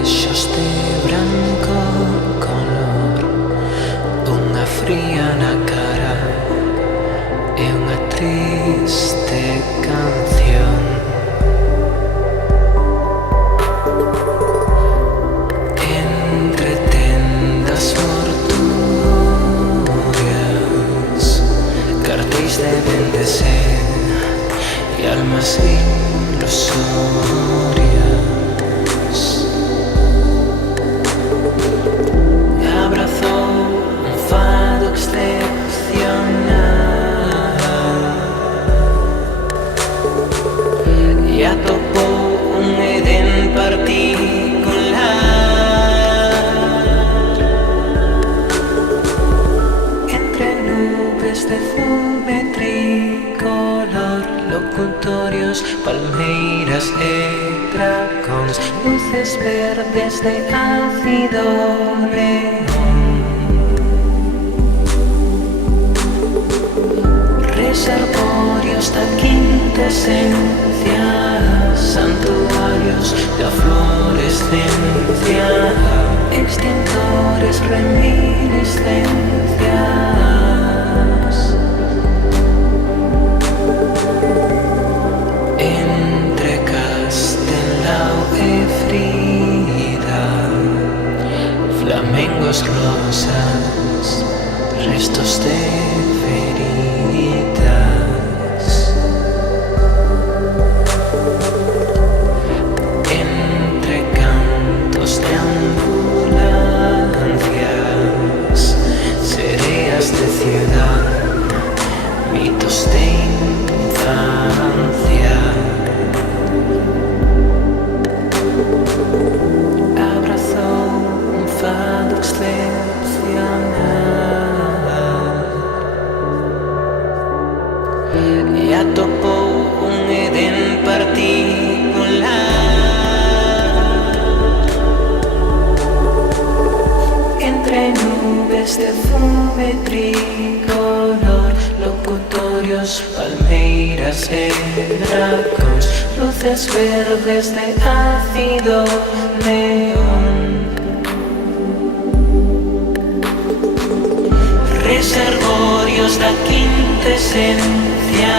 Ollos de branco color, unha fría na cara e unha triste canción. Entre tendas mortuorias, cartéis de bendecer e almas ilusorias. Abrazou un fado excepcional e atopou un Edén particular. Entre nubes de fume tricolor, locutorios, palmeiras e dragóns, luces verdes de ácido neón. Reservorios da quintesencia, santuarios da fluorescencia, extintores reminiscencias. Entre Castelao e Frida, flamengos rosas, restos de feridas. Entre cantos de ambulancias, sereas de ciudad, mitos de infancia. Abrazou un fado excepcional e atopou un Edén particular. Entre nubes de fume tricolor, locutorios, palmeiras e dragóns, luces verdes de ácido neón. Reservorios da quintesencia,